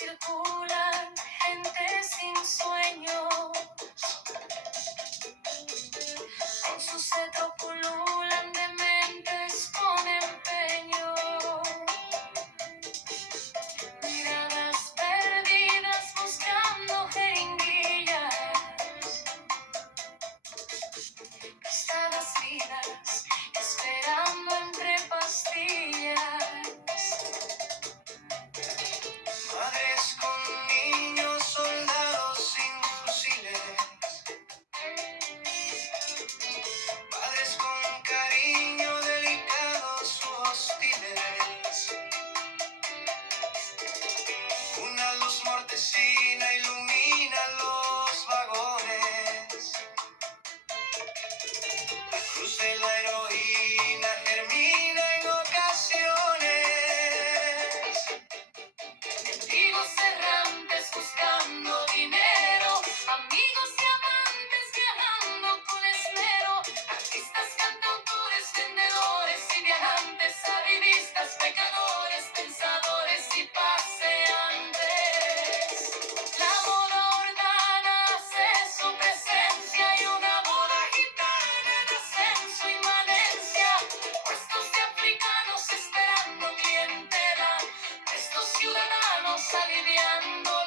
circulan gente sin sueño, en su cetro pululan dementes con empeño, miradas perdidas buscando jeringuillas, pistadas vidas esperando entre pastillas. Madres con niños, soldados sin fusiles. Padres con cariño, delicados u hostiles. Una luz mortecina ilumina los vagones. La cruz de la heroína germina en ocasiones. Mendigos errantes buscando dinero, amigos y amantes viajando con esmero, artistas, cantautores, vendedores y viajantes, arribistas, pecadores, pensadores y paseantes. La moda urbana hace su presencia y una boda gitana en ascenso, inmanencia, puestos de africanos esperando clientela, estos ciudadanos aliviando